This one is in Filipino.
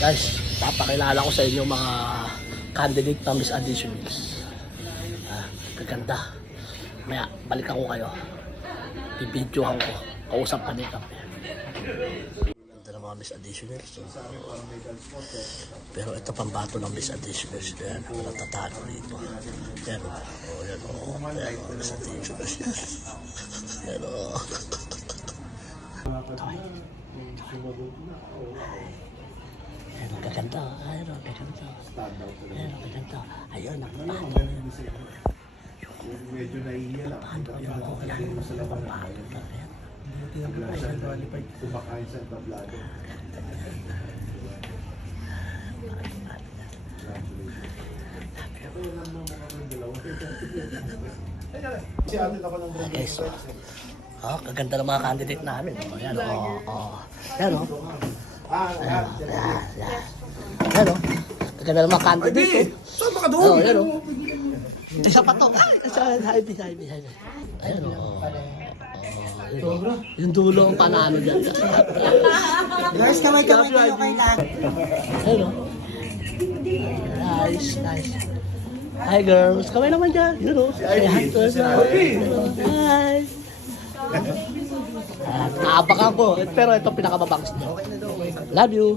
Guys, papakilala ko sa inyo mga candidate ng Miss Additionals. Gaganda. Maya, balikan ko kayo. Bibidyohan ko. Kausap pa nito. Ganda ng mga Miss Additionals. Pero ito pang bato ng Miss Additionals. Yan, natatalo rito. Yan o. Yan o. Yan o. Miss Additionals. Yan o. Ayun, gaganda. Ayun, gaganda. Ayun, gaganda. Ayun, nakapado. Medyo nahihiya lang. Ayun, sa labang bato. Kumakain sa tablado. Okay, so. Kaganda ng mga candidate namin. Ayan, Ayan, Ayan, kaganda ng mga candidate. Saan ba ka doon? Ayan, isa pa to. Highway. Ayan, yung dulo ang panalo dyan. Girls, kamay-kamay kayo kay lahat. Ayan, Nice. Hi, girls. Kamay naman dyan. Say hi to us. Hi. Naapakan ko. Pero ito pinakababangs niya. Love you.